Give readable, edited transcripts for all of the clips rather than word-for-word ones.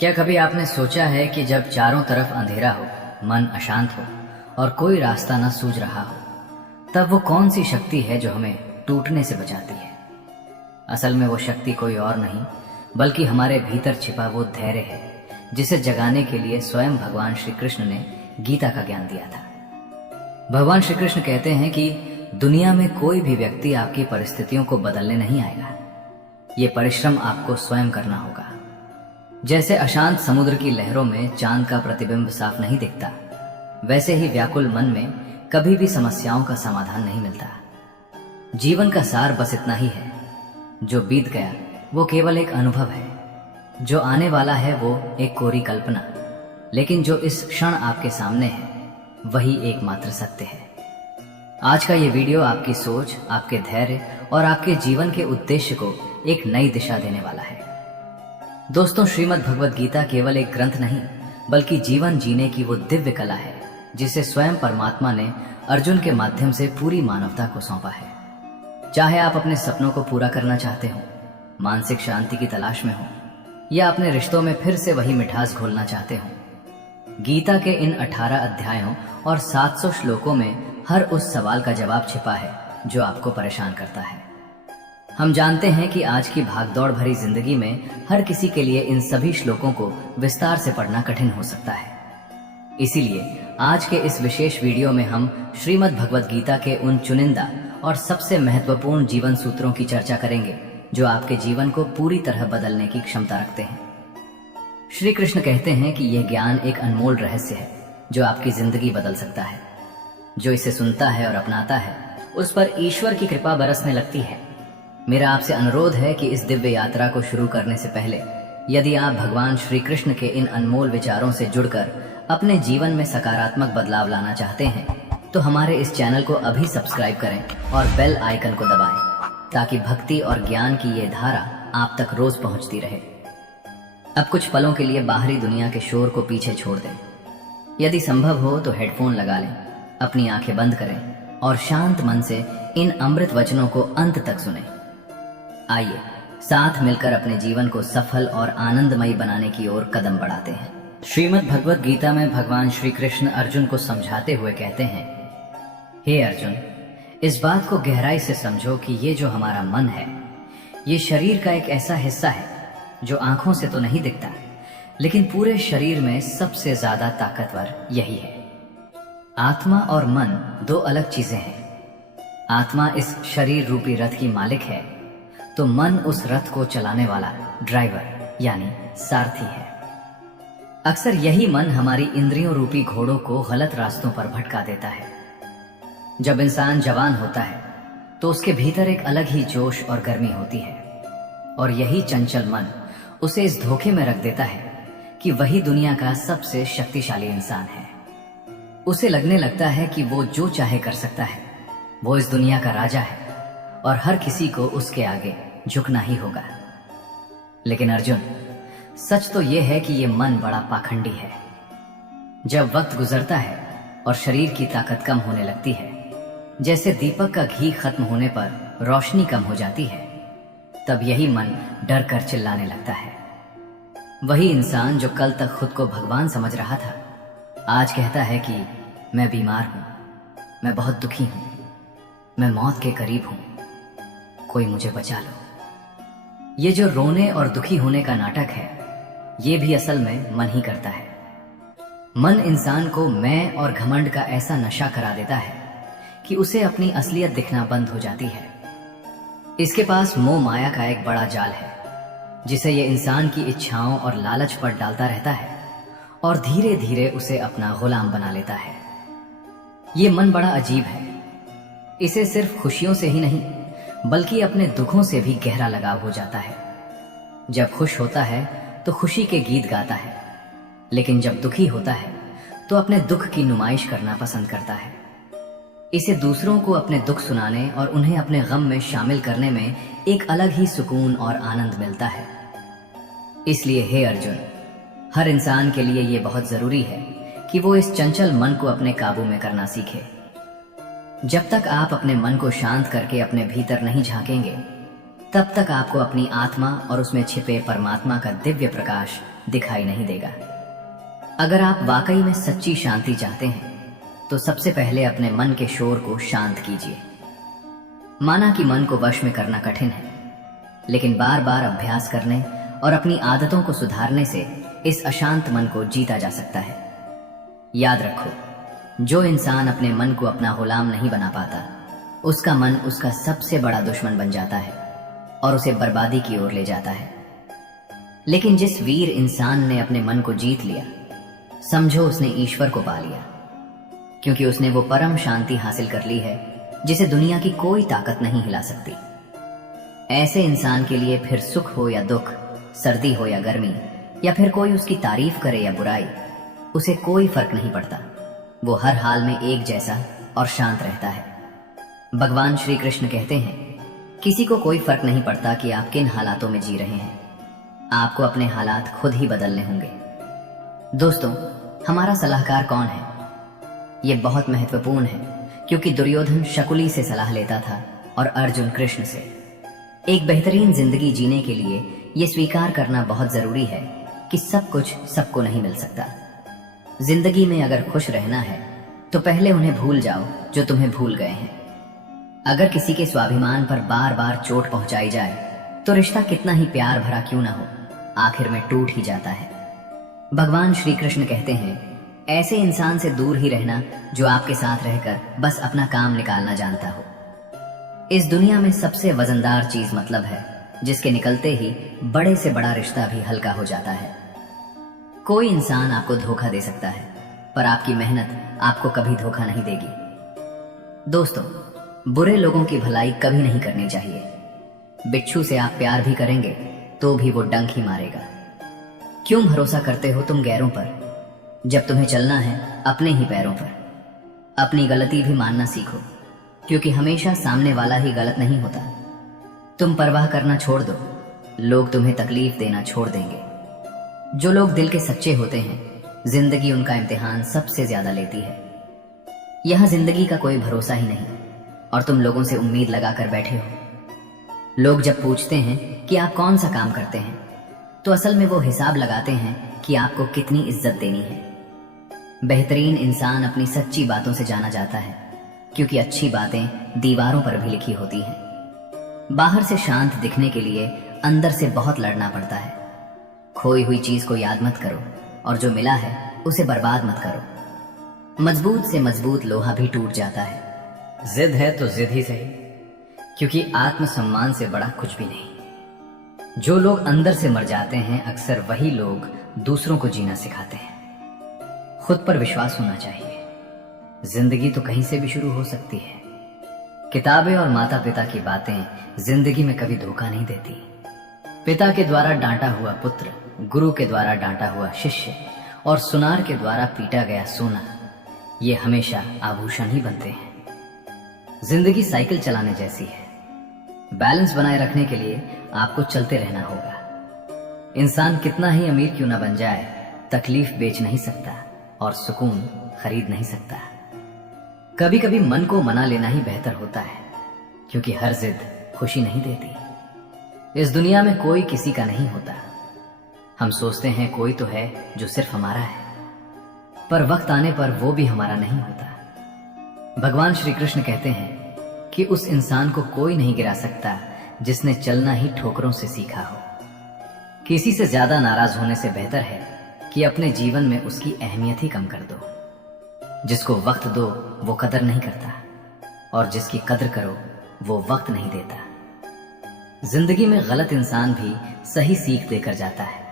क्या कभी आपने सोचा है कि जब चारों तरफ अंधेरा हो, मन अशांत हो और कोई रास्ता न सूझ रहा हो, तब वो कौन सी शक्ति है जो हमें टूटने से बचाती है? असल में वो शक्ति कोई और नहीं बल्कि हमारे भीतर छिपा वो धैर्य है जिसे जगाने के लिए स्वयं भगवान श्री कृष्ण ने गीता का ज्ञान दिया था। भगवान श्री कृष्ण कहते हैं कि दुनिया में कोई भी व्यक्ति आपकी परिस्थितियों को बदलने नहीं आएगा, ये परिश्रम आपको स्वयं करना होगा। जैसे अशांत समुद्र की लहरों में चांद का प्रतिबिंब साफ नहीं दिखता, वैसे ही व्याकुल मन में कभी भी समस्याओं का समाधान नहीं मिलता। जीवन का सार बस इतना ही है, जो बीत गया वो केवल एक अनुभव है, जो आने वाला है वो एक कोरी कल्पना, लेकिन जो इस क्षण आपके सामने है वही एकमात्र सत्य है। आज का ये वीडियो आपकी सोच, आपके धैर्य और आपके जीवन के उद्देश्य को एक नई दिशा देने वाला है। दोस्तों, श्रीमद् भगवद गीता केवल एक ग्रंथ नहीं बल्कि जीवन जीने की वो दिव्य कला है जिसे स्वयं परमात्मा ने अर्जुन के माध्यम से पूरी मानवता को सौंपा है। चाहे आप अपने सपनों को पूरा करना चाहते हो, मानसिक शांति की तलाश में हो या अपने रिश्तों में फिर से वही मिठास घोलना चाहते हो, गीता के इन 18 अध्यायों और 700 श्लोकों में हर उस सवाल का जवाब छिपा है जो आपको परेशान करता है। हम जानते हैं कि आज की भागदौड़ भरी जिंदगी में हर किसी के लिए इन सभी श्लोकों को विस्तार से पढ़ना कठिन हो सकता है। इसीलिए आज के इस विशेष वीडियो में हम श्रीमद् भगवद गीता के उन चुनिंदा और सबसे महत्वपूर्ण जीवन सूत्रों की चर्चा करेंगे जो आपके जीवन को पूरी तरह बदलने की क्षमता रखते हैं। श्री कृष्ण कहते हैं कि यह ज्ञान एक अनमोल रहस्य है जो आपकी जिंदगी बदल सकता है। जो इसे सुनता है और अपनाता है उस पर ईश्वर की कृपा बरसने लगती है। मेरा आपसे अनुरोध है कि इस दिव्य यात्रा को शुरू करने से पहले यदि आप भगवान श्री कृष्ण के इन अनमोल विचारों से जुड़कर अपने जीवन में सकारात्मक बदलाव लाना चाहते हैं तो हमारे इस चैनल को अभी सब्सक्राइब करें और बेल आइकन को दबाएं ताकि भक्ति और ज्ञान की ये धारा आप तक रोज पहुंचती रहे। अब कुछ पलों के लिए बाहरी दुनिया के शोर को पीछे छोड़ दें। यदि संभव हो तो हेडफोन लगा लें, अपनी आंखें बंद करें और शांत मन से इन अमृत वचनों को अंत तक सुनें। आइए साथ मिलकर अपने जीवन को सफल और आनंदमयी बनाने की ओर कदम बढ़ाते हैं। श्रीमद् भगवद गीता में भगवान श्री कृष्ण अर्जुन को समझाते हुए कहते हैं, हे अर्जुन, इस बात को गहराई से समझो कि ये जो हमारा मन है, ये शरीर का एक ऐसा हिस्सा है जो आंखों से तो नहीं दिखता, लेकिन पूरे शरीर में सबसे ज्यादा ताकतवर यही है। आत्मा और मन दो अलग चीजें हैं। आत्मा इस शरीर रूपी रथ की मालिक है तो मन उस रथ को चलाने वाला ड्राइवर यानी सारथी है। अक्सर यही मन हमारी इंद्रियों रूपी घोड़ों को गलत रास्तों पर भटका देता है। जब इंसान जवान होता है तो उसके भीतर एक अलग ही जोश और गर्मी होती है और यही चंचल मन उसे इस धोखे में रख देता है कि वही दुनिया का सबसे शक्तिशाली इंसान है। उसे लगने लगता है कि वो जो चाहे कर सकता है, वो इस दुनिया का राजा है और हर किसी को उसके आगे झुकना ही होगा। लेकिन अर्जुन, सच तो यह है कि यह मन बड़ा पाखंडी है। जब वक्त गुजरता है और शरीर की ताकत कम होने लगती है, जैसे दीपक का घी खत्म होने पर रोशनी कम हो जाती है, तब यही मन डर कर चिल्लाने लगता है। वही इंसान जो कल तक खुद को भगवान समझ रहा था, आज कहता है कि मैं बीमार हूं, मैं बहुत दुखी हूं, मैं मौत के करीब हूं, कोई मुझे बचा लो। ये जो रोने और दुखी होने का नाटक है, ये भी असल में मन ही करता है। मन इंसान को मैं और घमंड का ऐसा नशा करा देता है कि उसे अपनी असलियत दिखना बंद हो जाती है। इसके पास मोह माया का एक बड़ा जाल है जिसे ये इंसान की इच्छाओं और लालच पर डालता रहता है और धीरे धीरे उसे अपना गुलाम बना लेता है। ये मन बड़ा अजीब है। इसे सिर्फ खुशियों से ही नहीं बल्कि अपने दुखों से भी गहरा लगाव हो जाता है। जब खुश होता है तो खुशी के गीत गाता है, लेकिन जब दुखी होता है तो अपने दुख की नुमाइश करना पसंद करता है। इसे दूसरों को अपने दुख सुनाने और उन्हें अपने गम में शामिल करने में एक अलग ही सुकून और आनंद मिलता है। इसलिए हे अर्जुन, हर इंसान के लिए यह बहुत जरूरी है कि वो इस चंचल मन को अपने काबू में करना सीखे। जब तक आप अपने मन को शांत करके अपने भीतर नहीं झांकेंगे, तब तक आपको अपनी आत्मा और उसमें छिपे परमात्मा का दिव्य प्रकाश दिखाई नहीं देगा। अगर आप वाकई में सच्ची शांति चाहते हैं तो सबसे पहले अपने मन के शोर को शांत कीजिए। माना कि मन को वश में करना कठिन है, लेकिन बार बार अभ्यास करने और अपनी आदतों को सुधारने से इस अशांत मन को जीता जा सकता है। याद रखो, जो इंसान अपने मन को अपना गुलाम नहीं बना पाता, उसका मन उसका सबसे बड़ा दुश्मन बन जाता है और उसे बर्बादी की ओर ले जाता है। लेकिन जिस वीर इंसान ने अपने मन को जीत लिया, समझो उसने ईश्वर को पा लिया, क्योंकि उसने वो परम शांति हासिल कर ली है जिसे दुनिया की कोई ताकत नहीं हिला सकती। ऐसे इंसान के लिए फिर सुख हो या दुख, सर्दी हो या गर्मी, या फिर कोई उसकी तारीफ करे या बुराई, उसे कोई फर्क नहीं पड़ता। वो हर हाल में एक जैसा और शांत रहता है। भगवान श्री कृष्ण कहते हैं, किसी को कोई फर्क नहीं पड़ता कि आप किन हालातों में जी रहे हैं, आपको अपने हालात खुद ही बदलने होंगे। दोस्तों, हमारा सलाहकार कौन है? ये बहुत महत्वपूर्ण है, क्योंकि दुर्योधन शकुनी से सलाह लेता था और अर्जुन कृष्ण से। एक बेहतरीन जिंदगी जीने के लिए ये स्वीकार करना बहुत जरूरी है कि सब कुछ सबको नहीं मिल सकता। जिंदगी में अगर खुश रहना है तो पहले उन्हें भूल जाओ जो तुम्हें भूल गए हैं। अगर किसी के स्वाभिमान पर बार बार चोट पहुंचाई जाए तो रिश्ता कितना ही प्यार भरा क्यों ना हो, आखिर में टूट ही जाता है। भगवान श्री कृष्ण कहते हैं, ऐसे इंसान से दूर ही रहना जो आपके साथ रहकर बस अपना काम निकालना जानता हो। इस दुनिया में सबसे वजनदार चीज मतलब है, जिसके निकलते ही बड़े से बड़ा रिश्ता भी हल्का हो जाता है। कोई इंसान आपको धोखा दे सकता है, पर आपकी मेहनत आपको कभी धोखा नहीं देगी। दोस्तों, बुरे लोगों की भलाई कभी नहीं करनी चाहिए। बिच्छू से आप प्यार भी करेंगे तो भी वो डंक ही मारेगा। क्यों भरोसा करते हो तुम गैरों पर, जब तुम्हें चलना है अपने ही पैरों पर। अपनी गलती भी मानना सीखो, क्योंकि हमेशा सामने वाला ही गलत नहीं होता। तुम परवाह करना छोड़ दो, लोग तुम्हें तकलीफ देना छोड़ देंगे। जो लोग दिल के सच्चे होते हैं, जिंदगी उनका इम्तिहान सबसे ज्यादा लेती है। यह जिंदगी का कोई भरोसा ही नहीं, और तुम लोगों से उम्मीद लगाकर बैठे हो। लोग जब पूछते हैं कि आप कौन सा काम करते हैं, तो असल में वो हिसाब लगाते हैं कि आपको कितनी इज्जत देनी है। बेहतरीन इंसान अपनी सच्ची बातों से जाना जाता है, क्योंकि अच्छी बातें दीवारों पर भी लिखी होती हैं। बाहर से शांत दिखने के लिए अंदर से बहुत लड़ना पड़ता है। खोई हुई चीज को याद मत करो, और जो मिला है उसे बर्बाद मत करो। मजबूत से मजबूत लोहा भी टूट जाता है। जिद है तो जिद ही सही, क्योंकि आत्मसम्मान से बड़ा कुछ भी नहीं। जो लोग अंदर से मर जाते हैं, अक्सर वही लोग दूसरों को जीना सिखाते हैं। खुद पर विश्वास होना चाहिए। जिंदगी तो कहीं से भी शुरू हो सकती है। किताबें और माता पिता की बातें जिंदगी में कभी धोखा नहीं देती। पिता के द्वारा डांटा हुआ पुत्र, गुरु के द्वारा डांटा हुआ शिष्य, और सुनार के द्वारा पीटा गया सोना, ये हमेशा आभूषण ही बनते हैं। जिंदगी साइकिल चलाने जैसी है। बैलेंस बनाए रखने के लिए आपको चलते रहना होगा। इंसान कितना ही अमीर क्यों न बन जाए, तकलीफ बेच नहीं सकता और सुकून खरीद नहीं सकता। कभी कभी मन को मना लेना ही बेहतर होता है, क्योंकि हर जिद खुशी नहीं देती। इस दुनिया में कोई किसी का नहीं होता। हम सोचते हैं कोई तो है जो सिर्फ हमारा है, पर वक्त आने पर वो भी हमारा नहीं होता। भगवान श्री कृष्ण कहते हैं कि उस इंसान को कोई नहीं गिरा सकता जिसने चलना ही ठोकरों से सीखा हो। किसी से ज्यादा नाराज होने से बेहतर है कि अपने जीवन में उसकी अहमियत ही कम कर दो। जिसको वक्त दो वो कदर नहीं करता, और जिसकी कदर करो वो वक्त नहीं देता। जिंदगी में गलत इंसान भी सही सीख देकर जाता है।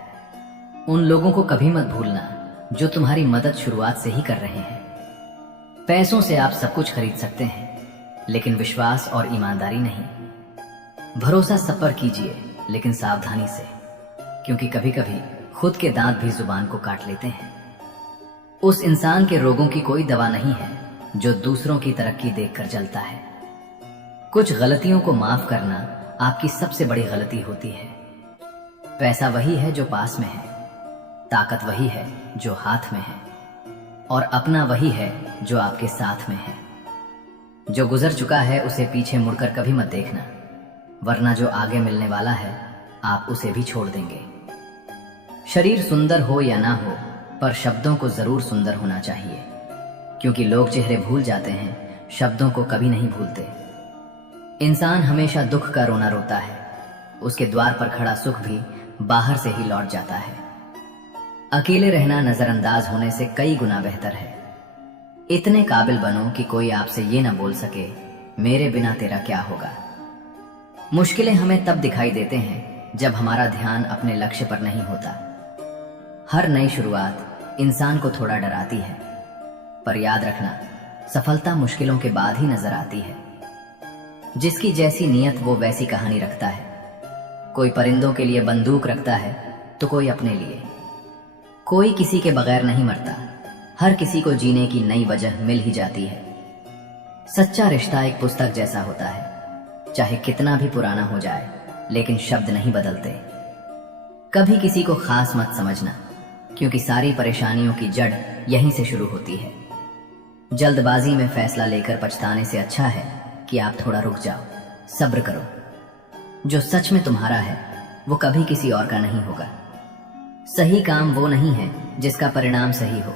उन लोगों को कभी मत भूलना जो तुम्हारी मदद शुरुआत से ही कर रहे हैं। पैसों से आप सब कुछ खरीद सकते हैं, लेकिन विश्वास और ईमानदारी नहीं। भरोसा सब पर कीजिए, लेकिन सावधानी से, क्योंकि कभी कभी खुद के दांत भी जुबान को काट लेते हैं। उस इंसान के रोगों की कोई दवा नहीं है जो दूसरों की तरक्की देखकर जलता है। कुछ गलतियों को माफ करना आपकी सबसे बड़ी गलती होती है। पैसा वही है जो पास में है, ताकत वही है जो हाथ में है, और अपना वही है जो आपके साथ में है। जो गुजर चुका है उसे पीछे मुड़कर कभी मत देखना, वरना जो आगे मिलने वाला है आप उसे भी छोड़ देंगे। शरीर सुंदर हो या ना हो, पर शब्दों को जरूर सुंदर होना चाहिए, क्योंकि लोग चेहरे भूल जाते हैं, शब्दों को कभी नहीं भूलते। इंसान हमेशा दुख का रोना रोता है, उसके द्वार पर खड़ा सुख भी बाहर से ही लौट जाता है। अकेले रहना नजरअंदाज होने से कई गुना बेहतर है। इतने काबिल बनो कि कोई आपसे ये ना बोल सके मेरे बिना तेरा क्या होगा। मुश्किलें हमें तब दिखाई देते हैं जब हमारा ध्यान अपने लक्ष्य पर नहीं होता। हर नई शुरुआत इंसान को थोड़ा डराती है, पर याद रखना सफलता मुश्किलों के बाद ही नजर आती है। जिसकी जैसी नीयत वो वैसी कहानी रखता है। कोई परिंदों के लिए बंदूक रखता है तो कोई अपने लिए। कोई किसी के बगैर नहीं मरता, हर किसी को जीने की नई वजह मिल ही जाती है। सच्चा रिश्ता एक पुस्तक जैसा होता है, चाहे कितना भी पुराना हो जाए, लेकिन शब्द नहीं बदलते। कभी किसी को खास मत समझना, क्योंकि सारी परेशानियों की जड़ यहीं से शुरू होती है। जल्दबाजी में फैसला लेकर पछताने से अच्छा है कि आप थोड़ा रुक जाओ, सब्र करो। जो सच में तुम्हारा है वो कभी किसी और का नहीं होगा। सही काम वो नहीं है जिसका परिणाम सही हो,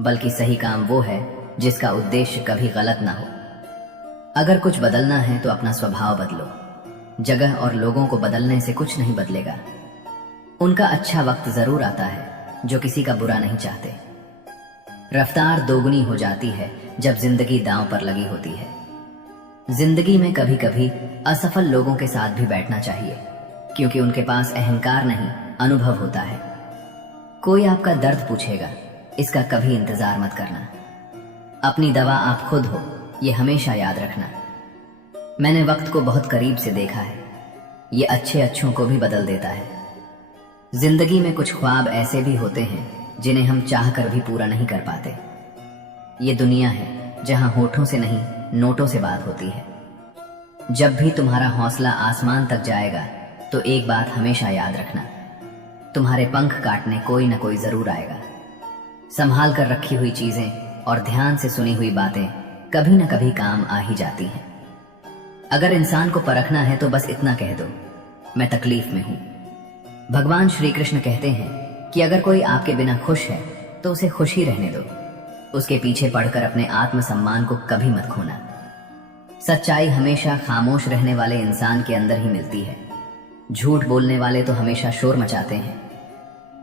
बल्कि सही काम वो है जिसका उद्देश्य कभी गलत ना हो। अगर कुछ बदलना है तो अपना स्वभाव बदलो। जगह और लोगों को बदलने से कुछ नहीं बदलेगा। उनका अच्छा वक्त जरूर आता है जो किसी का बुरा नहीं चाहते। रफ्तार दोगुनी हो जाती है जब जिंदगी दांव पर लगी होती है। जिंदगी में कभी कभी असफल लोगों के साथ भी बैठना चाहिए, क्योंकि उनके पास अहंकार नहीं अनुभव होता है। कोई आपका दर्द पूछेगा, इसका कभी इंतजार मत करना। अपनी दवा आप खुद हो, ये हमेशा याद रखना। मैंने वक्त को बहुत करीब से देखा है, ये अच्छे अच्छों को भी बदल देता है। जिंदगी में कुछ ख्वाब ऐसे भी होते हैं जिन्हें हम चाह कर भी पूरा नहीं कर पाते। ये दुनिया है जहां होठों से नहीं नोटों से बात होती है। जब भी तुम्हारा हौसला आसमान तक जाएगा तो एक बात हमेशा याद रखना, तुम्हारे पंख काटने कोई ना कोई जरूर आएगा। संभाल कर रखी हुई चीजें और ध्यान से सुनी हुई बातें कभी ना कभी काम आ ही जाती हैं। अगर इंसान को परखना है तो बस इतना कह दो, मैं तकलीफ में हूं। भगवान श्री कृष्ण कहते हैं कि अगर कोई आपके बिना खुश है तो उसे खुश ही रहने दो। उसके पीछे पड़कर अपने आत्मसम्मान को कभी मत खोना। सच्चाई हमेशा खामोश रहने वाले इंसान के अंदर ही मिलती है। झूठ बोलने वाले तो हमेशा शोर मचाते हैं।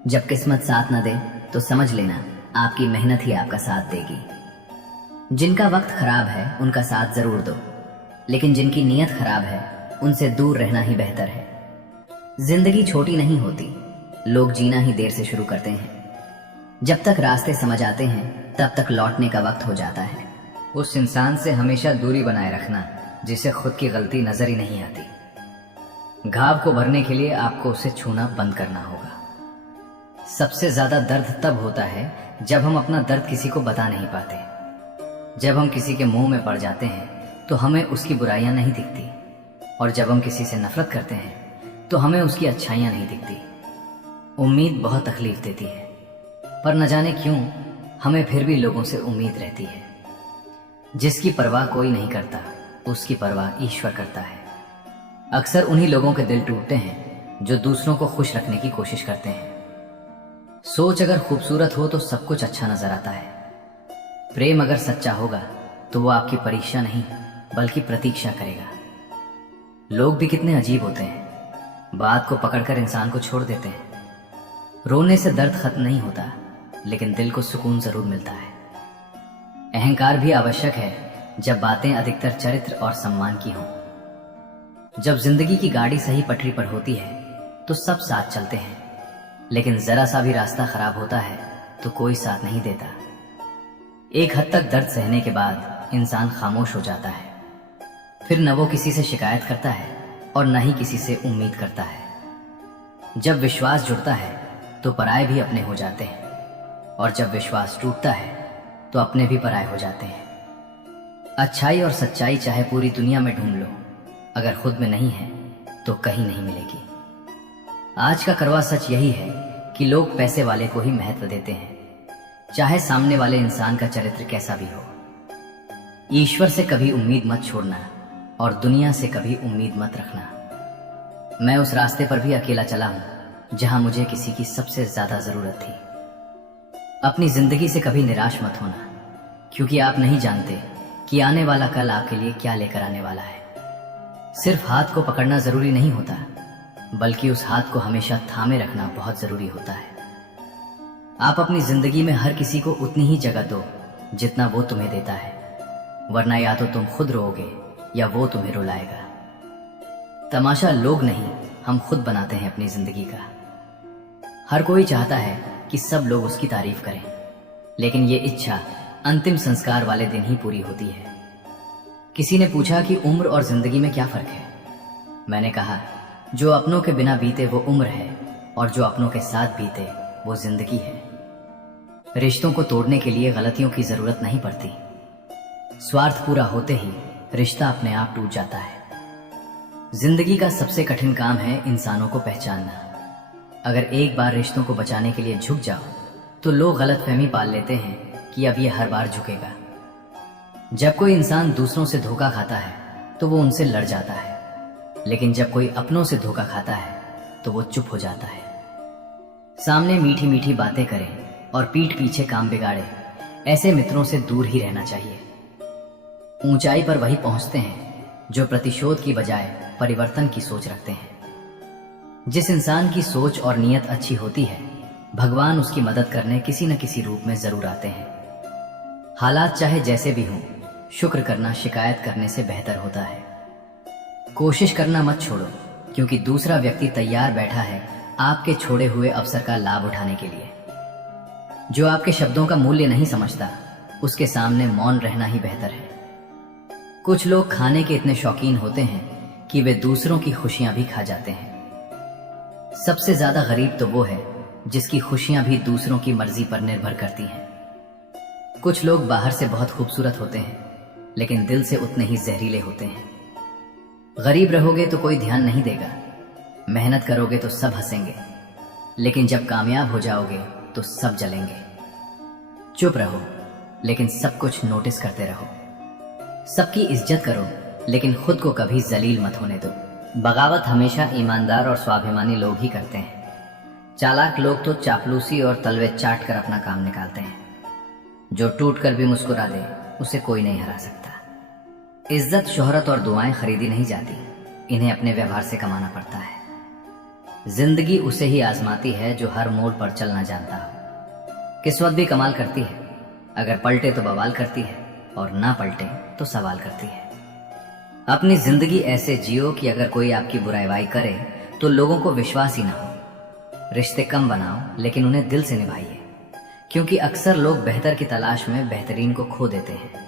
जब किस्मत साथ न दे तो समझ लेना आपकी मेहनत ही आपका साथ देगी। जिनका वक्त खराब है उनका साथ जरूर दो, लेकिन जिनकी नीयत खराब है उनसे दूर रहना ही बेहतर है। जिंदगी छोटी नहीं होती, लोग जीना ही देर से शुरू करते हैं। जब तक रास्ते समझ आते हैं तब तक लौटने का वक्त हो जाता है। उस इंसान से हमेशा दूरी बनाए रखना जिसे खुद की गलती नजर ही नहीं आती। घाव को भरने के लिए आपको उसे छूना बंद करना होगा। सबसे ज्यादा दर्द तब होता है जब हम अपना दर्द किसी को बता नहीं पाते। जब हम किसी के मुंह में पड़ जाते हैं तो हमें उसकी बुराइयां नहीं दिखती, और जब हम किसी से नफरत करते हैं तो हमें उसकी अच्छाइयां नहीं दिखती। उम्मीद बहुत तकलीफ देती है, पर न जाने क्यों हमें फिर भी लोगों से उम्मीद रहती है। जिसकी परवाह कोई नहीं करता, उसकी परवाह ईश्वर करता है। अक्सर उन्हीं लोगों के दिल टूटते हैं जो दूसरों को खुश रखने की कोशिश करते हैं। सोच अगर खूबसूरत हो तो सब कुछ अच्छा नजर आता है। प्रेम अगर सच्चा होगा तो वो आपकी परीक्षा नहीं बल्कि प्रतीक्षा करेगा। लोग भी कितने अजीब होते हैं, बात को पकड़कर इंसान को छोड़ देते हैं। रोने से दर्द खत्म नहीं होता, लेकिन दिल को सुकून जरूर मिलता है। अहंकार भी आवश्यक है जब बातें अधिकतर चरित्र और सम्मान की हों। जब जिंदगी की गाड़ी सही पटरी पर होती है तो सब साथ चलते हैं, लेकिन जरा सा भी रास्ता खराब होता है तो कोई साथ नहीं देता। एक हद तक दर्द सहने के बाद इंसान खामोश हो जाता है। फिर न वो किसी से शिकायत करता है और न ही किसी से उम्मीद करता है। जब विश्वास जुड़ता है तो पराये भी अपने हो जाते हैं, और जब विश्वास टूटता है तो अपने भी पराये हो जाते हैं। अच्छाई और सच्चाई चाहे पूरी दुनिया में ढूंढ लो, अगर खुद में नहीं है तो कहीं नहीं मिलेगी। आज का कड़वा सच यही है कि लोग पैसे वाले को ही महत्व देते हैं, चाहे सामने वाले इंसान का चरित्र कैसा भी हो। ईश्वर से कभी उम्मीद मत छोड़ना और दुनिया से कभी उम्मीद मत रखना। मैं उस रास्ते पर भी अकेला चला हूं जहां मुझे किसी की सबसे ज्यादा जरूरत थी। अपनी जिंदगी से कभी निराश मत होना, क्योंकि आप नहीं जानते कि आने वाला कल आपके लिए क्या लेकर आने वाला है। सिर्फ हाथ को पकड़ना जरूरी नहीं होता, बल्कि उस हाथ को हमेशा थामे रखना बहुत जरूरी होता है। आप अपनी जिंदगी में हर किसी को उतनी ही जगह दो जितना वो तुम्हें देता है, वरना या तो तुम खुद रोओगे या वो तुम्हें रुलाएगा। तमाशा लोग नहीं, हम खुद बनाते हैं अपनी जिंदगी का। हर कोई चाहता है कि सब लोग उसकी तारीफ करें, लेकिन ये इच्छा अंतिम संस्कार वाले दिन ही पूरी होती है। किसी ने पूछा कि उम्र और जिंदगी में क्या फर्क है। मैंने कहा, जो अपनों के बिना बीते वो उम्र है, और जो अपनों के साथ बीते वो जिंदगी है। रिश्तों को तोड़ने के लिए गलतियों की जरूरत नहीं पड़ती। स्वार्थ पूरा होते ही रिश्ता अपने आप टूट जाता है। जिंदगी का सबसे कठिन काम है इंसानों को पहचानना। अगर एक बार रिश्तों को बचाने के लिए झुक जाओ तो लोग गलतफहमी पाल लेते हैं कि अब ये हर बार झुकेगा। जब कोई इंसान दूसरों से धोखा खाता है तो वो उनसे लड़ जाता है, लेकिन जब कोई अपनों से धोखा खाता है तो वो चुप हो जाता है। सामने मीठी मीठी बातें करे और पीठ पीछे काम बिगाड़े, ऐसे मित्रों से दूर ही रहना चाहिए। ऊंचाई पर वही पहुंचते हैं जो प्रतिशोध की बजाय परिवर्तन की सोच रखते हैं। जिस इंसान की सोच और नीयत अच्छी होती है, भगवान उसकी मदद करने किसी न किसी रूप में जरूर आते हैं। हालात चाहे जैसे भी हों, शुक्र करना शिकायत करने से बेहतर होता है। कोशिश करना मत छोड़ो, क्योंकि दूसरा व्यक्ति तैयार बैठा है आपके छोड़े हुए अवसर का लाभ उठाने के लिए। जो आपके शब्दों का मूल्य नहीं समझता, उसके सामने मौन रहना ही बेहतर है। कुछ लोग खाने के इतने शौकीन होते हैं कि वे दूसरों की खुशियां भी खा जाते हैं। सबसे ज्यादा गरीब तो वो है जिसकी खुशियां भी दूसरों की मर्जी पर निर्भर करती हैं। कुछ लोग बाहर से बहुत खूबसूरत होते हैं, लेकिन दिल से उतने ही जहरीले होते हैं। गरीब रहोगे तो कोई ध्यान नहीं देगा, मेहनत करोगे तो सब हंसेंगे, लेकिन जब कामयाब हो जाओगे तो सब जलेंगे। चुप रहो, लेकिन सब कुछ नोटिस करते रहो। सबकी इज्जत करो, लेकिन खुद को कभी जलील मत होने दो। बगावत हमेशा ईमानदार और स्वाभिमानी लोग ही करते हैं। चालाक लोग तो चापलूसी और तलवे चाट कर अपना काम निकालते हैं। जो टूट कर भी मुस्कुरा दे, उसे कोई नहीं हरा सकता। इज्जत, शोहरत और दुआएं खरीदी नहीं जाती, इन्हें अपने व्यवहार से कमाना पड़ता है। जिंदगी उसे ही आजमाती है जो हर मोड़ पर चलना जानता हो। किस्मत भी कमाल करती है, अगर पलटे तो बवाल करती है, और ना पलटे तो सवाल करती है। अपनी जिंदगी ऐसे जियो कि अगर कोई आपकी बुराई करे तो लोगों को विश्वास ही ना हो। रिश्ते कम बनाओ, लेकिन उन्हें दिल से निभाइए, क्योंकि अक्सर लोग बेहतर की तलाश में बेहतरीन को खो देते हैं।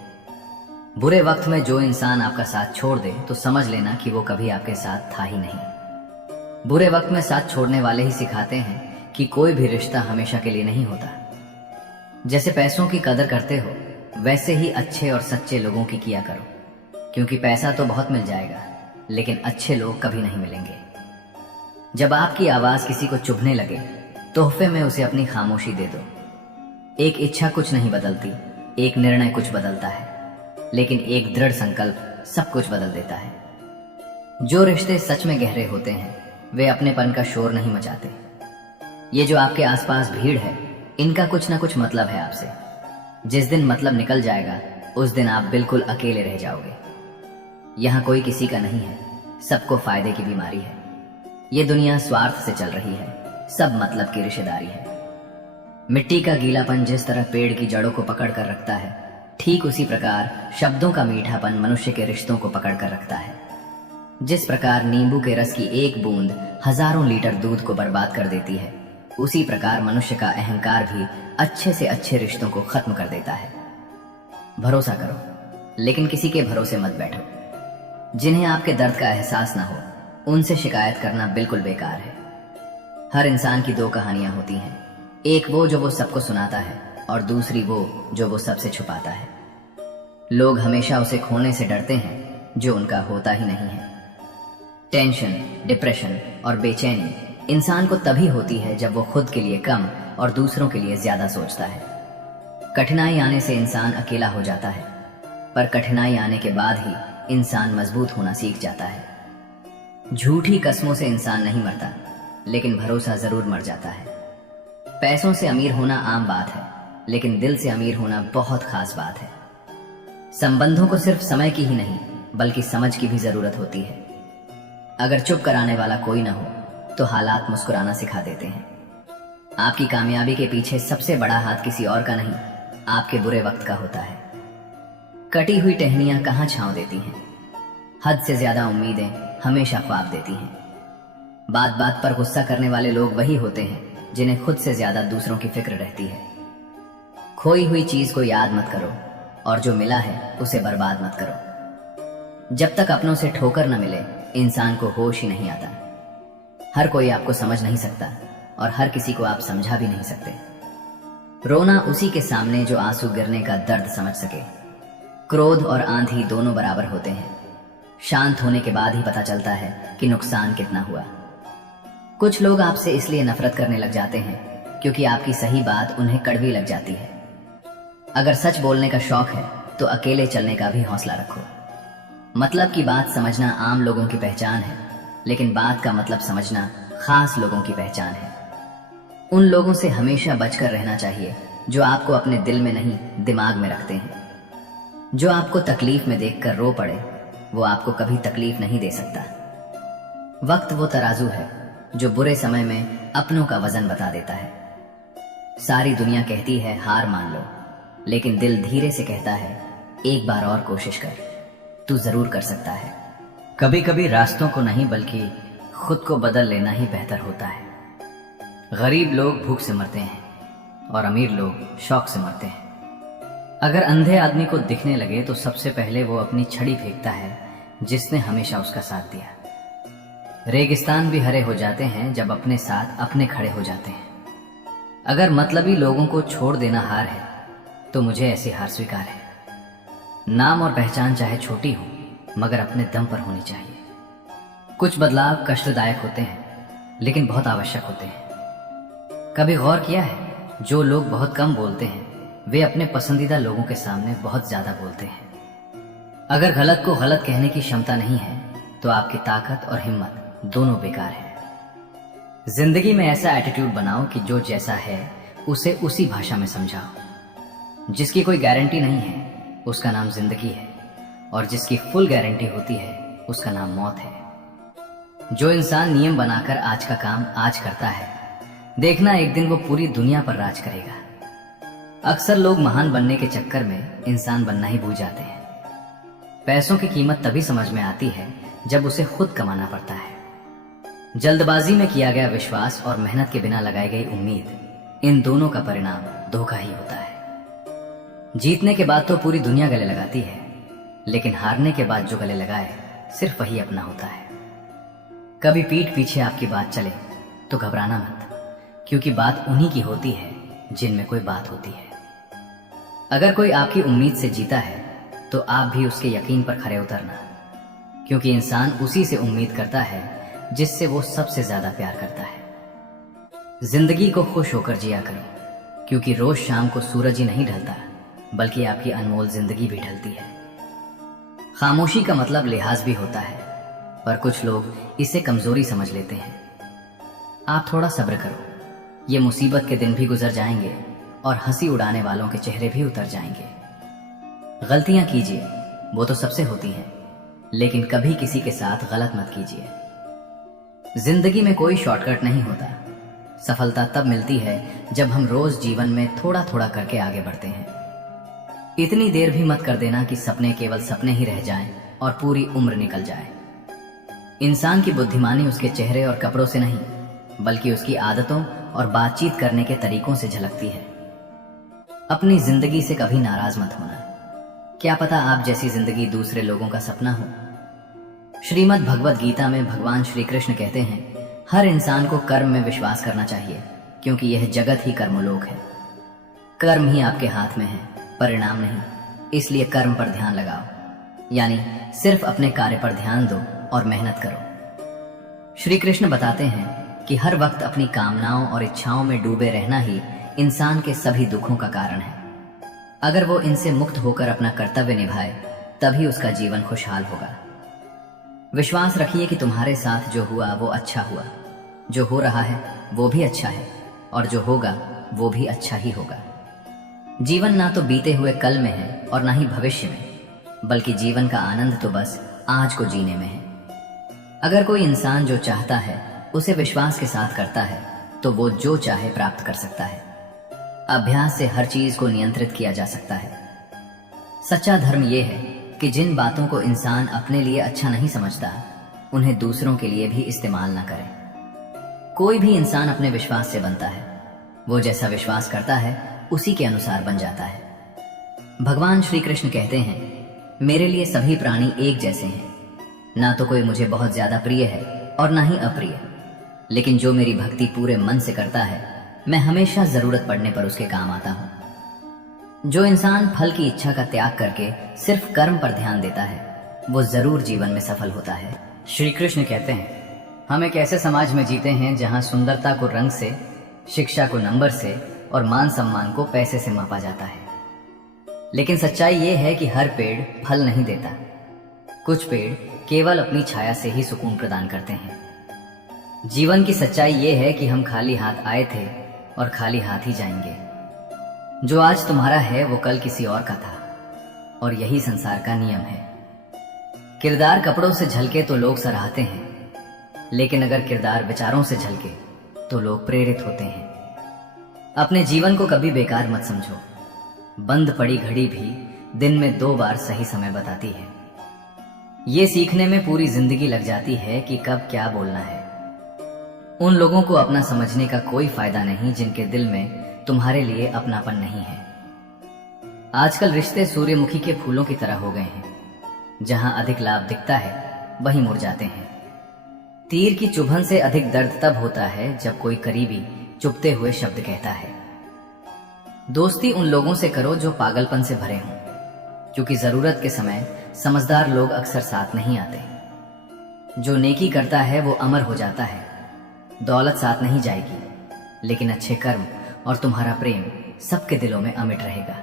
बुरे वक्त में जो इंसान आपका साथ छोड़ दे तो समझ लेना कि वो कभी आपके साथ था ही नहीं। बुरे वक्त में साथ छोड़ने वाले ही सिखाते हैं कि कोई भी रिश्ता हमेशा के लिए नहीं होता। जैसे पैसों की कदर करते हो, वैसे ही अच्छे और सच्चे लोगों की किया करो, क्योंकि पैसा तो बहुत मिल जाएगा, लेकिन अच्छे लोग कभी नहीं मिलेंगे। जब आपकी आवाज किसी को चुभने लगे, तोहफे में उसे अपनी खामोशी दे दो। एक इच्छा कुछ नहीं बदलती, एक निर्णय कुछ बदलता है, लेकिन एक दृढ़ संकल्प सब कुछ बदल देता है। जो रिश्ते सच में गहरे होते हैं, वे अपनेपन का शोर नहीं मचाते। ये जो आपके आसपास भीड़ है, इनका कुछ ना कुछ मतलब है आपसे। जिस दिन मतलब निकल जाएगा, उस दिन आप बिल्कुल अकेले रह जाओगे। यहां कोई किसी का नहीं है, सबको फायदे की बीमारी है। ये दुनिया स्वार्थ से चल रही है, सब मतलब की रिश्तेदारी है। मिट्टी का गीलापन जिस तरह पेड़ की जड़ों को पकड़ कर रखता है, ठीक उसी प्रकार शब्दों का मीठापन मनुष्य के रिश्तों को पकड़ कर रखता है। जिस प्रकार नींबू के रस की एक बूंद हजारों लीटर दूध को बर्बाद कर देती है, उसी प्रकार मनुष्य का अहंकार भी अच्छे से अच्छे रिश्तों को खत्म कर देता है। भरोसा करो, लेकिन किसी के भरोसे मत बैठो। जिन्हें आपके दर्द का एहसास ना हो, उनसे शिकायत करना बिल्कुल बेकार है। हर इंसान की दो कहानियां होती हैं, एक वो जो वो सबको सुनाता है, और दूसरी वो जो वो सबसे छुपाता है। लोग हमेशा उसे खोने से डरते हैं जो उनका होता ही नहीं है। टेंशन, डिप्रेशन और बेचैनी इंसान को तभी होती है जब वो खुद के लिए कम और दूसरों के लिए ज्यादा सोचता है। कठिनाई आने से इंसान अकेला हो जाता है, पर कठिनाई आने के बाद ही इंसान मजबूत होना सीख जाता है। झूठी कस्मों से इंसान नहीं मरता, लेकिन भरोसा जरूर मर जाता है। पैसों से अमीर होना आम बात है, लेकिन दिल से अमीर होना बहुत खास बात है। संबंधों को सिर्फ समय की ही नहीं, बल्कि समझ की भी जरूरत होती है। अगर चुप कराने वाला कोई ना हो तो हालात मुस्कुराना सिखा देते हैं। आपकी कामयाबी के पीछे सबसे बड़ा हाथ किसी और का नहीं, आपके बुरे वक्त का होता है। कटी हुई टहनियां कहाँ छांव देती हैं। हद से ज्यादा उम्मीदें हमेशा ख्वाब देती हैं। बात बात पर गुस्सा करने वाले लोग वही होते हैं जिन्हें खुद से ज्यादा दूसरों की फिक्र रहती है। खोई हुई चीज को याद मत करो और जो मिला है उसे बर्बाद मत करो। जब तक अपनों से ठोकर न मिले इंसान को होश ही नहीं आता। हर कोई आपको समझ नहीं सकता और हर किसी को आप समझा भी नहीं सकते। रोना उसी के सामने जो आंसू गिरने का दर्द समझ सके। क्रोध और आंधी दोनों बराबर होते हैं। शांत होने के बाद ही पता चलता है कि नुकसान कितना हुआ। कुछ लोग आपसे इसलिए नफरत करने लग जाते हैं क्योंकि आपकी सही बात उन्हें कड़वी लग जाती है। अगर सच बोलने का शौक है तो अकेले चलने का भी हौसला रखो। मतलब की बात समझना आम लोगों की पहचान है, लेकिन बात का मतलब समझना खास लोगों की पहचान है। उन लोगों से हमेशा बचकर रहना चाहिए जो आपको अपने दिल में नहीं दिमाग में रखते हैं। जो आपको तकलीफ में देखकर रो पड़े वो आपको कभी तकलीफ नहीं दे सकता। वक्त वो तराजू है जो बुरे समय में अपनों का वजन बता देता है। सारी दुनिया कहती है हार मान लो, लेकिन दिल धीरे से कहता है एक बार और कोशिश कर, तू जरूर कर सकता है। कभी कभी रास्तों को नहीं बल्कि खुद को बदल लेना ही बेहतर होता है। गरीब लोग भूख से मरते हैं और अमीर लोग शौक से मरते हैं। अगर अंधे आदमी को दिखने लगे तो सबसे पहले वो अपनी छड़ी फेंकता है जिसने हमेशा उसका साथ दिया। रेगिस्तान भी हरे हो जाते हैं जब अपने साथ अपने खड़े हो जाते हैं। अगर मतलबी लोगों को छोड़ देना हार है तो मुझे ऐसी हार स्वीकार है। नाम और पहचान चाहे छोटी हो मगर अपने दम पर होनी चाहिए। कुछ बदलाव कष्टदायक होते हैं लेकिन बहुत आवश्यक होते हैं। कभी गौर किया है, जो लोग बहुत कम बोलते हैं वे अपने पसंदीदा लोगों के सामने बहुत ज्यादा बोलते हैं। अगर गलत को गलत कहने की क्षमता नहीं है तो आपकी ताकत और हिम्मत दोनों बेकार है। जिंदगी में ऐसा एटीट्यूड बनाओ कि जो जैसा है उसे उसी भाषा में समझाओ। जिसकी कोई गारंटी नहीं है उसका नाम जिंदगी है, और जिसकी फुल गारंटी होती है उसका नाम मौत है। जो इंसान नियम बनाकर आज का काम आज करता है, देखना एक दिन वो पूरी दुनिया पर राज करेगा। अक्सर लोग महान बनने के चक्कर में इंसान बनना ही भूल जाते हैं। पैसों की कीमत तभी समझ में आती है जब उसे खुद कमाना पड़ता है। जल्दबाजी में किया गया विश्वास और मेहनत के बिना लगाई गई उम्मीद, इन दोनों का परिणाम धोखा ही होता है। जीतने के बाद तो पूरी दुनिया गले लगाती है, लेकिन हारने के बाद जो गले लगाए सिर्फ वही अपना होता है। कभी पीठ पीछे आपकी बात चले तो घबराना मत, क्योंकि बात उन्हीं की होती है जिनमें कोई बात होती है। अगर कोई आपकी उम्मीद से जीता है तो आप भी उसके यकीन पर खरे उतरना, क्योंकि इंसान उसी से उम्मीद करता है जिससे वो सबसे ज्यादा प्यार करता है। जिंदगी को खुश होकर जिया करो, क्योंकि रोज शाम को सूरज ही नहीं ढलता बल्कि आपकी अनमोल जिंदगी भी ढलती है। खामोशी का मतलब लिहाज भी होता है, पर कुछ लोग इसे कमजोरी समझ लेते हैं। आप थोड़ा सब्र करो, ये मुसीबत के दिन भी गुजर जाएंगे और हंसी उड़ाने वालों के चेहरे भी उतर जाएंगे। गलतियां कीजिए, वो तो सबसे होती हैं, लेकिन कभी किसी के साथ गलत मत कीजिए। जिंदगी में कोई शॉर्टकट नहीं होता। सफलता तब मिलती है जब हम रोज जीवन में थोड़ा थोड़ा करके आगे बढ़ते हैं। इतनी देर भी मत कर देना कि सपने केवल सपने ही रह जाएं और पूरी उम्र निकल जाए। इंसान की बुद्धिमानी उसके चेहरे और कपड़ों से नहीं, बल्कि उसकी आदतों और बातचीत करने के तरीकों से झलकती है। अपनी जिंदगी से कभी नाराज मत होना। क्या पता आप जैसी जिंदगी दूसरे लोगों का सपना हो। श्रीमद् भगवद गीता में भगवान श्री कृष्ण कहते हैं, हर इंसान को कर्म में विश्वास करना चाहिए, क्योंकि यह जगत ही कर्मलोक है। कर्म ही आपके हाथ में है, परिणाम नहीं। इसलिए कर्म पर ध्यान लगाओ, यानी सिर्फ अपने कार्य पर ध्यान दो और मेहनत करो। श्री कृष्ण बताते हैं कि हर वक्त अपनी कामनाओं और इच्छाओं में डूबे रहना ही इंसान के सभी दुखों का कारण है। अगर वो इनसे मुक्त होकर अपना कर्तव्य निभाए, तभी उसका जीवन खुशहाल होगा। विश्वास रखिए कि तुम्हारे साथ जो हुआ वो अच्छा हुआ, जो हो रहा है वो भी अच्छा है, और जो होगा वो भी अच्छा ही होगा। जीवन ना तो बीते हुए कल में है और ना ही भविष्य में, बल्कि जीवन का आनंद तो बस आज को जीने में है। अगर कोई इंसान जो चाहता है उसे विश्वास के साथ करता है तो वो जो चाहे प्राप्त कर सकता है। अभ्यास से हर चीज को नियंत्रित किया जा सकता है। सच्चा धर्म यह है कि जिन बातों को इंसान अपने लिए अच्छा नहीं समझता उन्हें दूसरों के लिए भी इस्तेमाल ना करे। कोई भी इंसान अपने विश्वास से बनता है, वो जैसा विश्वास करता है उसी के अनुसार बन जाता है। भगवान श्री कृष्ण कहते हैं, मेरे लिए सभी प्राणी एक जैसे हैं, ना तो कोई मुझे बहुत ज्यादा प्रिय है और ना ही अप्रिय, लेकिन जो मेरी भक्ति पूरे मन से करता है मैं हमेशा जरूरत पड़ने पर उसके काम आता हूं। जो इंसान फल की इच्छा का त्याग करके सिर्फ कर्म पर ध्यान देता है वो जरूर जीवन में सफल होता है। श्री कृष्ण कहते हैं, हम एक ऐसे समाज में जीते हैं जहां सुंदरता को रंग से, शिक्षा को नंबर से और मान सम्मान को पैसे से मापा जाता है। लेकिन सच्चाई ये है कि हर पेड़ फल नहीं देता। कुछ पेड़ केवल अपनी छाया से ही सुकून प्रदान करते हैं। जीवन की सच्चाई ये है कि हम खाली हाथ आए थे और खाली हाथ ही जाएंगे। जो आज तुम्हारा है वो कल किसी और का था, और यही संसार का नियम है। किरदार कपड़ों से झलके तो लोग सराहते हैं, लेकिन अगर किरदार विचारों से झलके तो लोग प्रेरित होते हैं। अपने जीवन को कभी बेकार मत समझो। बंद पड़ी घड़ी भी दिन में 2 बार सही समय बताती है। ये सीखने में पूरी जिंदगी लग जाती है कि कब क्या बोलना है। उन लोगों को अपना समझने का कोई फायदा नहीं जिनके दिल में तुम्हारे लिए अपनापन नहीं है। आजकल रिश्ते सूर्यमुखी के फूलों की तरह हो गए हैं, जहां अधिक लाभ दिखता है वहीं मुड़ जाते हैं। तीर की चुभन से अधिक दर्द तब होता है जब कोई करीबी चुभते हुए शब्द कहता है। दोस्ती उन लोगों से करो जो पागलपन से भरे हों, क्योंकि जरूरत के समय समझदार लोग अक्सर साथ नहीं आते। जो नेकी करता है वो अमर हो जाता है। दौलत साथ नहीं जाएगी, लेकिन अच्छे कर्म और तुम्हारा प्रेम सबके दिलों में अमिट रहेगा।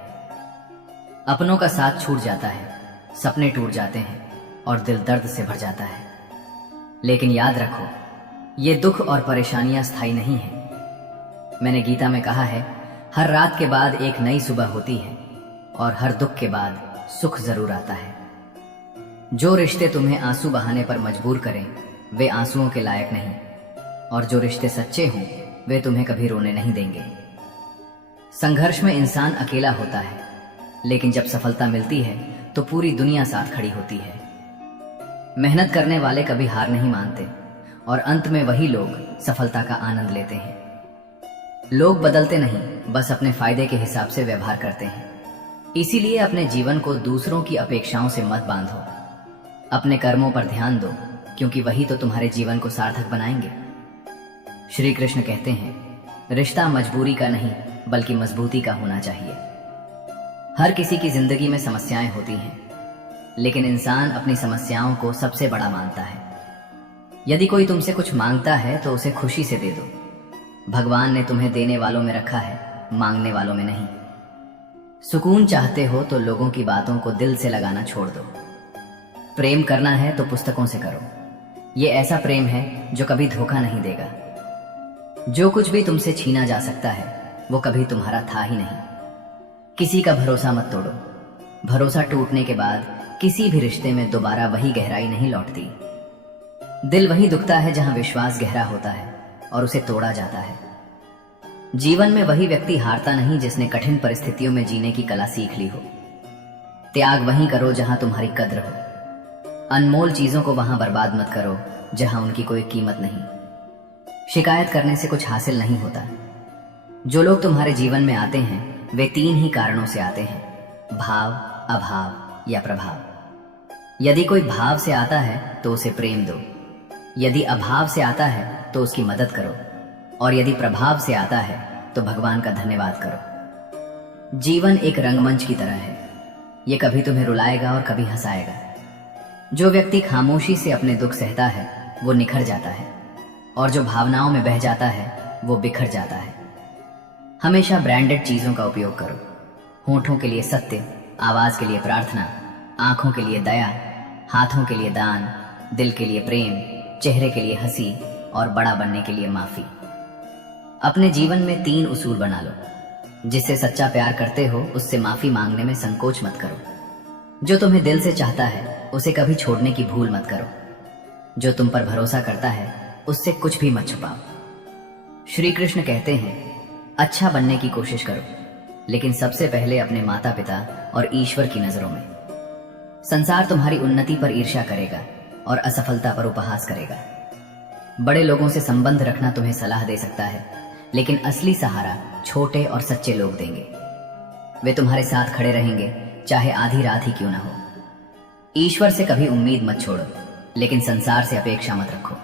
अपनों का साथ छूट जाता है, सपने टूट जाते हैं और दिल दर्द से भर जाता है। लेकिन याद रखो, ये दुख और परेशानियां स्थायी नहीं है। मैंने गीता में कहा है, हर रात के बाद एक नई सुबह होती है और हर दुख के बाद सुख जरूर आता है। जो रिश्ते तुम्हें आंसू बहाने पर मजबूर करें वे आंसुओं के लायक नहीं, और जो रिश्ते सच्चे हों वे तुम्हें कभी रोने नहीं देंगे। संघर्ष में इंसान अकेला होता है, लेकिन जब सफलता मिलती है तो पूरी दुनिया साथ खड़ी होती है। मेहनत करने वाले कभी हार नहीं मानते, और अंत में वही लोग सफलता का आनंद लेते हैं। लोग बदलते नहीं, बस अपने फायदे के हिसाब से व्यवहार करते हैं। इसीलिए अपने जीवन को दूसरों की अपेक्षाओं से मत बांधो। अपने कर्मों पर ध्यान दो, क्योंकि वही तो तुम्हारे जीवन को सार्थक बनाएंगे। श्री कृष्ण कहते हैं, रिश्ता मजबूरी का नहीं बल्कि मजबूती का होना चाहिए। हर किसी की जिंदगी में समस्याएं होती हैं, लेकिन इंसान अपनी समस्याओं को सबसे बड़ा मानता है। यदि कोई तुमसे कुछ मांगता है तो उसे खुशी से दे दो। भगवान ने तुम्हें देने वालों में रखा है, मांगने वालों में नहीं। सुकून चाहते हो तो लोगों की बातों को दिल से लगाना छोड़ दो। प्रेम करना है तो पुस्तकों से करो। ये ऐसा प्रेम है जो कभी धोखा नहीं देगा। जो कुछ भी तुमसे छीना जा सकता है वो कभी तुम्हारा था ही नहीं। किसी का भरोसा मत तोड़ो। भरोसा टूटने के बाद किसी भी रिश्ते में दोबारा वही गहराई नहीं लौटती। दिल वहीं दुखता है जहां विश्वास गहरा होता है और उसे तोड़ा जाता है। जीवन में वही व्यक्ति हारता नहीं जिसने कठिन परिस्थितियों में जीने की कला सीख ली हो। त्याग वहीं करो जहां तुम्हारी कद्र हो। अनमोल चीजों को वहां बर्बाद मत करो जहां उनकी कोई कीमत नहीं। शिकायत करने से कुछ हासिल नहीं होता। जो लोग तुम्हारे जीवन में आते हैं वे 3 ही कारणों से आते हैं, भाव, अभाव या प्रभाव। यदि कोई भाव से आता है तो उसे प्रेम दो, यदि अभाव से आता है तो उसकी मदद करो, और यदि प्रभाव से आता है तो भगवान का धन्यवाद करो। जीवन एक रंगमंच की तरह है, ये कभी तुम्हें रुलाएगा और कभी हंसाएगा। जो व्यक्ति खामोशी से अपने दुख सहता है वो निखर जाता है, और जो भावनाओं में बह जाता है वो बिखर जाता है। हमेशा ब्रांडेड चीजों का उपयोग करो। होठों के लिए सत्य, आवाज के लिए प्रार्थना, आंखों के लिए दया, हाथों के लिए दान, दिल के लिए प्रेम, चेहरे के लिए हंसी और बड़ा बनने के लिए माफी। अपने जीवन में 3 उसूल बना लो। जिससे सच्चा प्यार करते हो उससे माफी मांगने में संकोच मत करो। जो तुम्हें दिल से चाहता है उसे कभी छोड़ने की भूल मत करो। जो तुम पर भरोसा करता है उससे कुछ भी मत छुपाओ। श्री कृष्ण कहते हैं, अच्छा बनने की कोशिश करो, लेकिन सबसे पहले अपने माता पिता और ईश्वर की नजरों में। संसार तुम्हारी उन्नति पर ईर्ष्या करेगा और असफलता पर उपहास करेगा। बड़े लोगों से संबंध रखना तुम्हें सलाह दे सकता है, लेकिन असली सहारा छोटे और सच्चे लोग देंगे। वे तुम्हारे साथ खड़े रहेंगे, चाहे आधी रात ही क्यों ना हो। ईश्वर से कभी उम्मीद मत छोड़ो, लेकिन संसार से अपेक्षा मत रखो।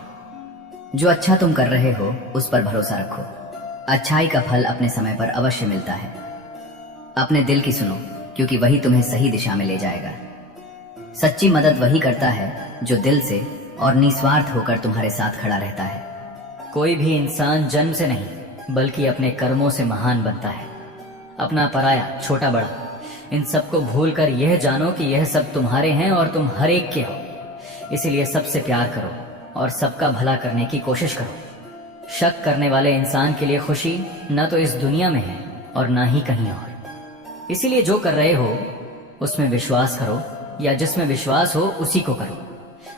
जो अच्छा तुम कर रहे हो उस पर भरोसा रखो। अच्छाई का फल अपने समय पर अवश्य मिलता है। अपने दिल की सुनो, क्योंकि वही तुम्हें सही दिशा में ले जाएगा। सच्ची मदद वही करता है जो दिल से और निस्वार्थ होकर तुम्हारे साथ खड़ा रहता है। कोई भी इंसान जन्म से नहीं बल्कि अपने कर्मों से महान बनता है। अपना पराया, छोटा बड़ा, इन सबको भूलकर यह जानो कि यह सब तुम्हारे हैं और तुम हर एक के हो। इसीलिए सबसे प्यार करो और सबका भला करने की कोशिश करो। शक करने वाले इंसान के लिए खुशी न तो इस दुनिया में है और न ही कहीं और। इसीलिए जो कर रहे हो उसमें विश्वास करो, या जिसमें विश्वास हो उसी को करो।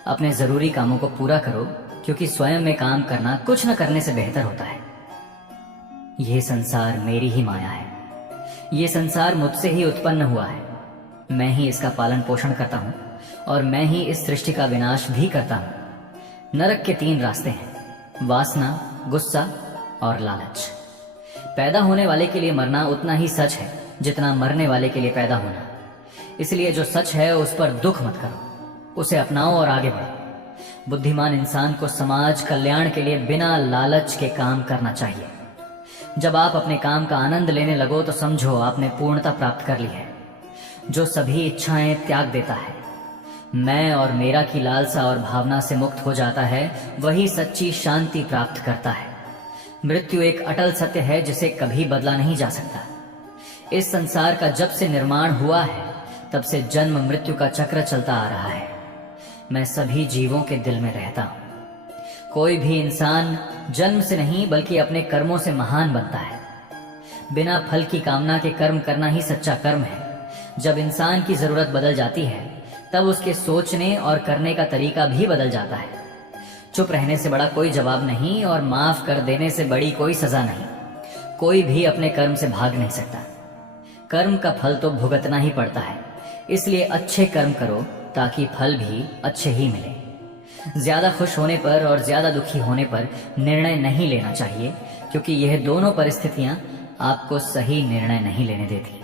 अपने जरूरी कामों को पूरा करो, क्योंकि स्वयं में काम करना कुछ न करने से बेहतर होता है। यह संसार मेरी ही माया है। ये संसार मुझसे ही उत्पन्न हुआ है। मैं ही इसका पालन पोषण करता हूं और मैं ही इस सृष्टि का विनाश भी करता हूं। नरक के 3 रास्ते हैं, वासना, गुस्सा और लालच। पैदा होने वाले के लिए मरना उतना ही सच है जितना मरने वाले के लिए पैदा होना। इसलिए जो सच है उस पर दुख मत करो, उसे अपनाओ और आगे बढ़ो। बुद्धिमान इंसान को समाज कल्याण के लिए बिना लालच के काम करना चाहिए। जब आप अपने काम का आनंद लेने लगो तो समझो आपने पूर्णता प्राप्त कर ली है। जो सभी इच्छाएं त्याग देता है, मैं और मेरा की लालसा और भावना से मुक्त हो जाता है, वही सच्ची शांति प्राप्त करता है। मृत्यु एक अटल सत्य है जिसे कभी बदला नहीं जा सकता। इस संसार का जब से निर्माण हुआ है तब से जन्म मृत्यु का चक्र चलता आ रहा है। मैं सभी जीवों के दिल में रहता हूं। कोई भी इंसान जन्म से नहीं बल्कि अपने कर्मों से महान बनता है। बिना फल की कामना के कर्म करना ही सच्चा कर्म है। जब इंसान की जरूरत बदल जाती है तब उसके सोचने और करने का तरीका भी बदल जाता है। चुप रहने से बड़ा कोई जवाब नहीं और माफ कर देने से बड़ी कोई सजा नहीं। कोई भी अपने कर्म से भाग नहीं सकता। कर्म का फल तो भुगतना ही पड़ता है। इसलिए अच्छे कर्म करो ताकि फल भी अच्छे ही मिले। ज्यादा खुश होने पर और ज्यादा दुखी होने पर निर्णय नहीं लेना चाहिए, क्योंकि यह दोनों परिस्थितियां आपको सही निर्णय नहीं लेने देती।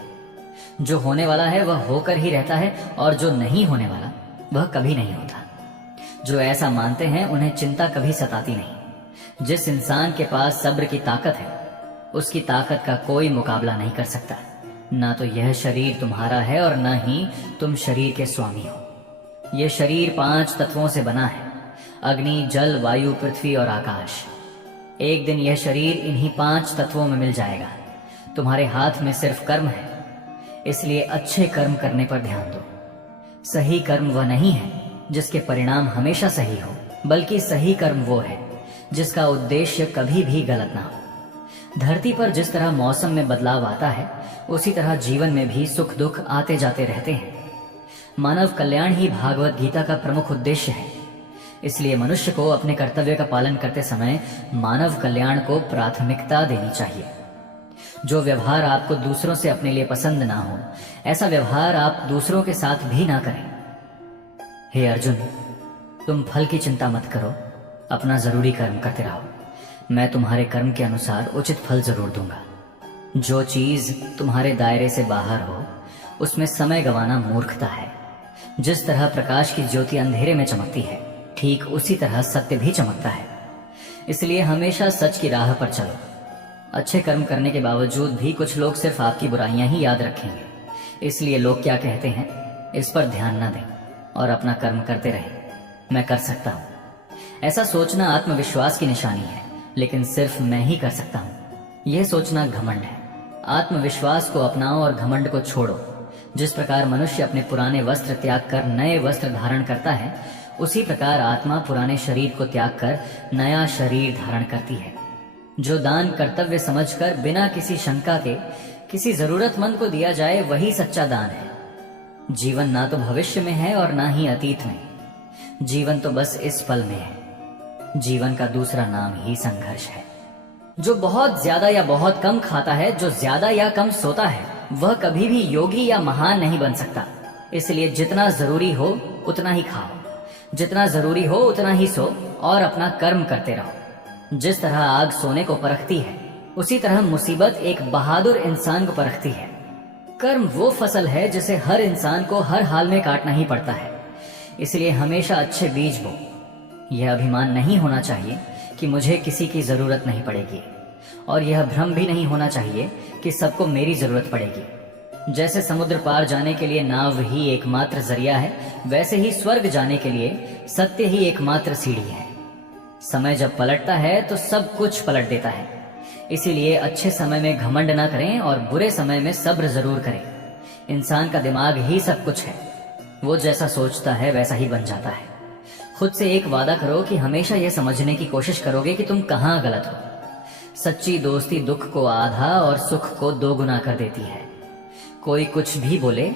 जो होने वाला है वह होकर ही रहता है और जो नहीं होने वाला वह कभी नहीं होता। जो ऐसा मानते हैं उन्हें चिंता कभी सताती नहीं। जिस इंसान के पास सब्र की ताकत है उसकी ताकत का कोई मुकाबला नहीं कर सकता। ना तो यह शरीर तुम्हारा है और न ही तुम शरीर के स्वामी हो। यह शरीर 5 तत्वों से बना है, अग्नि, जल, वायु, पृथ्वी और आकाश। एक दिन यह शरीर इन्हीं 5 तत्वों में मिल जाएगा। तुम्हारे हाथ में सिर्फ कर्म है, इसलिए अच्छे कर्म करने पर ध्यान दो। सही कर्म वह नहीं है जिसके परिणाम हमेशा सही हो, बल्कि सही कर्म वो है जिसका उद्देश्य कभी भी गलत ना हो। धरती पर जिस तरह मौसम में बदलाव आता है उसी तरह जीवन में भी सुख दुख आते जाते रहते हैं। मानव कल्याण ही भागवत गीता का प्रमुख उद्देश्य है। इसलिए मनुष्य को अपने कर्तव्य का पालन करते समय मानव कल्याण को प्राथमिकता देनी चाहिए। जो व्यवहार आपको दूसरों से अपने लिए पसंद ना हो, ऐसा व्यवहार आप दूसरों के साथ भी ना करें। हे अर्जुन, तुम फल की चिंता मत करो, अपना जरूरी कर्म करते रहो। मैं तुम्हारे कर्म के अनुसार उचित फल जरूर दूंगा। जो चीज तुम्हारे दायरे से बाहर हो उसमें समय गंवाना मूर्खता है। जिस तरह प्रकाश की ज्योति अंधेरे में चमकती है, ठीक उसी तरह सत्य भी चमकता है। इसलिए हमेशा सच की राह पर चलो। अच्छे कर्म करने के बावजूद भी कुछ लोग सिर्फ आपकी बुराइयां ही याद रखेंगे। इसलिए लोग क्या कहते हैं इस पर ध्यान न दें और अपना कर्म करते रहें। मैं कर सकता हूं, ऐसा सोचना आत्मविश्वास की निशानी है, लेकिन सिर्फ मैं ही कर सकता हूं, यह सोचना घमंड है। आत्मविश्वास को अपनाओ और घमंड को छोड़ो। जिस प्रकार मनुष्य अपने पुराने वस्त्र त्याग कर नए वस्त्र धारण करता है, उसी प्रकार आत्मा पुराने शरीर को त्याग कर नया शरीर धारण करती है। जो दान कर्तव्य समझकर बिना किसी शंका के किसी जरूरतमंद को दिया जाए वही सच्चा दान है। जीवन ना तो भविष्य में है और ना ही अतीत में, जीवन तो बस इस पल में है। जीवन का दूसरा नाम ही संघर्ष है। जो बहुत ज्यादा या बहुत कम खाता है, जो ज्यादा या कम सोता है, वह कभी भी योगी या महान नहीं बन सकता। इसलिए जितना जरूरी हो उतना ही खाओ, जितना जरूरी हो उतना ही सो और अपना कर्म करते रहो। जिस तरह आग सोने को परखती है, उसी तरह मुसीबत एक बहादुर इंसान को परखती है। कर्म वो फसल है जिसे हर इंसान को हर हाल में काटना ही पड़ता है। इसलिए हमेशा अच्छे बीज बो। यह अभिमान नहीं होना चाहिए कि मुझे किसी की जरूरत नहीं पड़ेगी, और यह भ्रम भी नहीं होना चाहिए कि सबको मेरी जरूरत पड़ेगी। जैसे समुद्र पार जाने के लिए नाव ही एकमात्र जरिया है, वैसे ही स्वर्ग जाने के लिए सत्य ही एकमात्र सीढ़ी है। समय जब पलटता है तो सब कुछ पलट देता है। इसीलिए अच्छे समय में घमंड ना करें और बुरे समय में सब्र जरूर करें। इंसान का दिमाग ही सब कुछ है। वो जैसा सोचता है वैसा ही बन जाता है। खुद से एक वादा करो कि हमेशा यह समझने की कोशिश करोगे कि तुम कहाँ गलत हो। सच्ची दोस्ती दुख को आधा और सुख को दोगुना कर देती है। कोई कुछ भी बोले,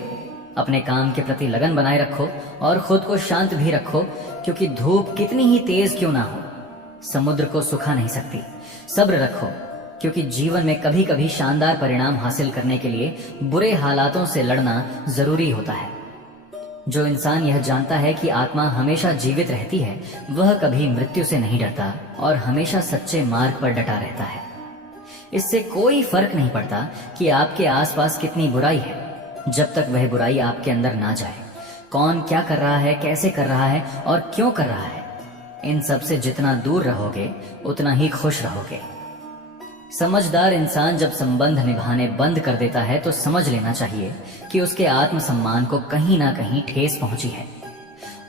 अपने काम के प्रति लगन बनाए रखो और खुद को शांत भी रखो, क्योंकि धूप कितनी ही तेज क्यों ना हो, समुद्र को सुखा नहीं सकती। सब्र रखो, क्योंकि जीवन में कभी कभी शानदार परिणाम हासिल करने के लिए बुरे हालातों से लड़ना जरूरी होता है। जो इंसान यह जानता है कि आत्मा हमेशा जीवित रहती है, वह कभी मृत्यु से नहीं डरता और हमेशा सच्चे मार्ग पर डटा रहता है। इससे कोई फर्क नहीं पड़ता कि आपके आसपास कितनी बुराई है, जब तक वह बुराई आपके अंदर ना जाए। कौन क्या कर रहा है, कैसे कर रहा है और क्यों कर रहा है, इन सब से जितना दूर रहोगे उतना ही खुश रहोगे। समझदार इंसान जब संबंध निभाने बंद कर देता है तो समझ लेना चाहिए कि उसके आत्मसम्मान को कहीं ना कहीं ठेस पहुंची है।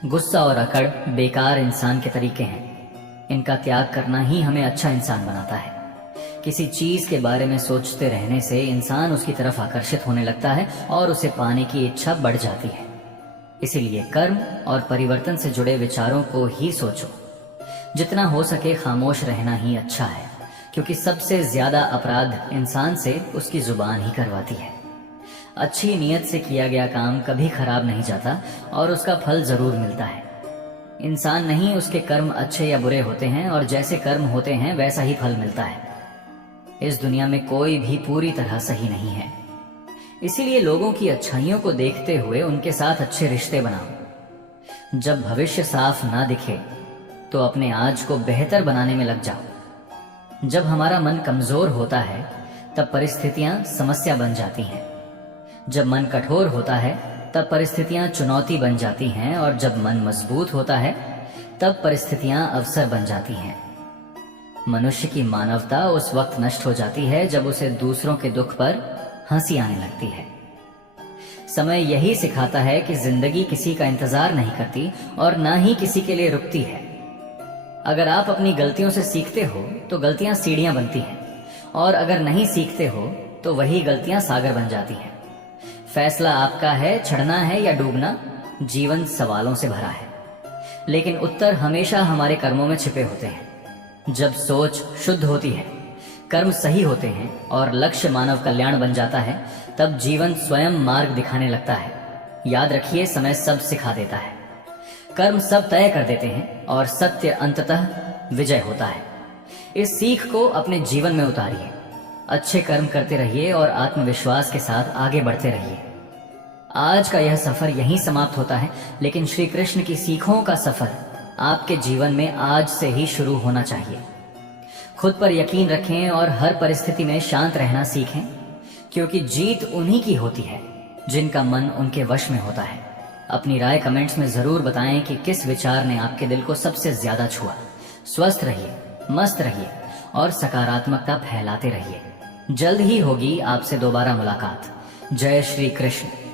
गुस्सा और अकड़ बेकार इंसान के तरीके हैं। इनका त्याग करना ही हमें अच्छा इंसान बनाता है। किसी चीज के बारे में सोचते रहने से इंसान उसकी तरफ आकर्षित होने लगता है और उसे पाने की इच्छा बढ़ जाती है। इसीलिए कर्म और परिवर्तन से जुड़े विचारों को ही सोचो। जितना हो सके खामोश रहना ही अच्छा है, क्योंकि सबसे ज्यादा अपराध इंसान से उसकी जुबान ही करवाती है। अच्छी नीयत से किया गया काम कभी खराब नहीं जाता और उसका फल जरूर मिलता है। इंसान नहीं, उसके कर्म अच्छे या बुरे होते हैं और जैसे कर्म होते हैं वैसा ही फल मिलता है। इस दुनिया में कोई भी पूरी तरह सही नहीं है। इसीलिए लोगों की अच्छाइयों को देखते हुए उनके साथ अच्छे रिश्ते बनाओ। जब भविष्य साफ ना दिखे तो अपने आज को बेहतर बनाने में लग जाओ। जब हमारा मन कमजोर होता है तब परिस्थितियां समस्या बन जाती हैं। जब मन कठोर होता है तब परिस्थितियां चुनौती बन जाती हैं, और जब मन मजबूत होता है तब परिस्थितियां अवसर बन जाती हैं। मनुष्य की मानवता उस वक्त नष्ट हो जाती है जब उसे दूसरों के दुख पर हंसी आने लगती है। समय यही सिखाता है कि जिंदगी किसी का इंतजार नहीं करती और ना ही किसी के लिए रुकती है। अगर आप अपनी गलतियों से सीखते हो तो गलतियां सीढ़ियां बनती हैं, और अगर नहीं सीखते हो तो वही गलतियां सागर बन जाती हैं। फैसला आपका है, चढ़ना है या डूबना। जीवन सवालों से भरा है, लेकिन उत्तर हमेशा हमारे कर्मों में छिपे होते हैं। जब सोच शुद्ध होती है, कर्म सही होते हैं और लक्ष्य मानव कल्याण बन जाता है, तब जीवन स्वयं मार्ग दिखाने लगता है। याद रखिए, समय सब सिखा देता है। कर्म सब तय कर देते हैं और सत्य अंततः विजय होता है। इस सीख को अपने जीवन में उतारिए। अच्छे कर्म करते रहिए और आत्मविश्वास के साथ आगे बढ़ते रहिए। आज का यह सफर यहीं समाप्त होता है, लेकिन श्री कृष्ण की सीखों का सफर आपके जीवन में आज से ही शुरू होना चाहिए। खुद पर यकीन रखें और हर परिस्थिति में शांत रहना सीखें, क्योंकि जीत उन्हीं की होती है जिनका मन उनके वश में होता है। अपनी राय कमेंट्स में जरूर बताएं कि किस विचार ने आपके दिल को सबसे ज्यादा छुआ। स्वस्थ रहिए, मस्त रहिए और सकारात्मकता फैलाते रहिए। जल्द ही होगी आपसे दोबारा मुलाकात। जय श्री कृष्ण।